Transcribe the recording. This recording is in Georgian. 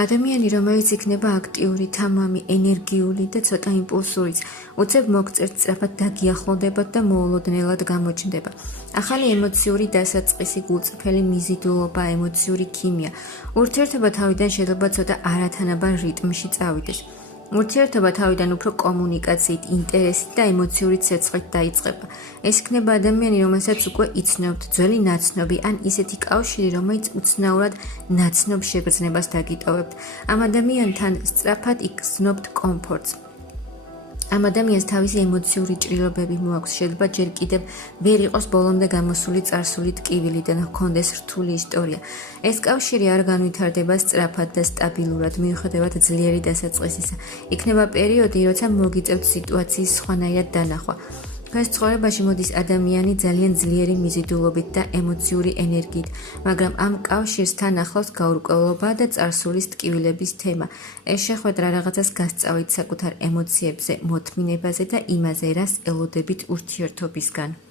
ადამიანი, რომელიც იქნება აქტიური, თამამი, ენერგიული და ცოტა იმპულსურიც, უცებ მოგწერთ სწრაფად დაგიახლოვდებათ და მოულოდნელად გამოჩნდება. ახალი ემოციური დასაწყისი, გულწრფელი მიზიდულობა, ემოციური ქიმია. ურთიერთობა თავიდან შეიძლება ცოტა არათანაბარ რიტმში წავიდეს. ურთიერთობა თავიდან უფრო კომუნიკაციით, ინტერესით და ემოციური ცეცხლით დაიწყება. ეს იქნება ადამიანი, რომელსაც უკვე იცნობთ, ძველი ნაცნობი ან ისეთი კავშირი, რომელიც უცნაურად ნაცნობ შეგრძნებას დაგიტოვებთ. ამ ადამიანთან სწრაფად იგრძნობთ კომფორტს. ამ ადამიანს თავისი ემოციური ჭრილობები მოაქვს, შეიძლება ჯერ კიდევ ვერ იყოს ბოლომდე გამოსული წარსული ტკივილი და ჰქონდეს რთული ისტორია. ეს კავშირი არ განვითარდება სწრაფად და სტაბილურად, მიუხედავად ძლიერი დასაწყისისა. იქნება პერიოდი, როცა მოგიწევთ სიტუაციის სხვანაირად დანახვა. ეს ცხოვრებაში მოდის ადამიანი ძალიან ძლიერი მიზიდულობით და ემოციური ენერგიით, მაგრამ ამ კავშირს თან ახლავს გაურკვევლობა და წარსულის ტკივილების თემა. ეს შეხვედრა რაღაცას გასწავით საკუთარ ემოციებზე, მოთმინებაზე და იმაზე, რას ელოდებით ურთიერთობისგან.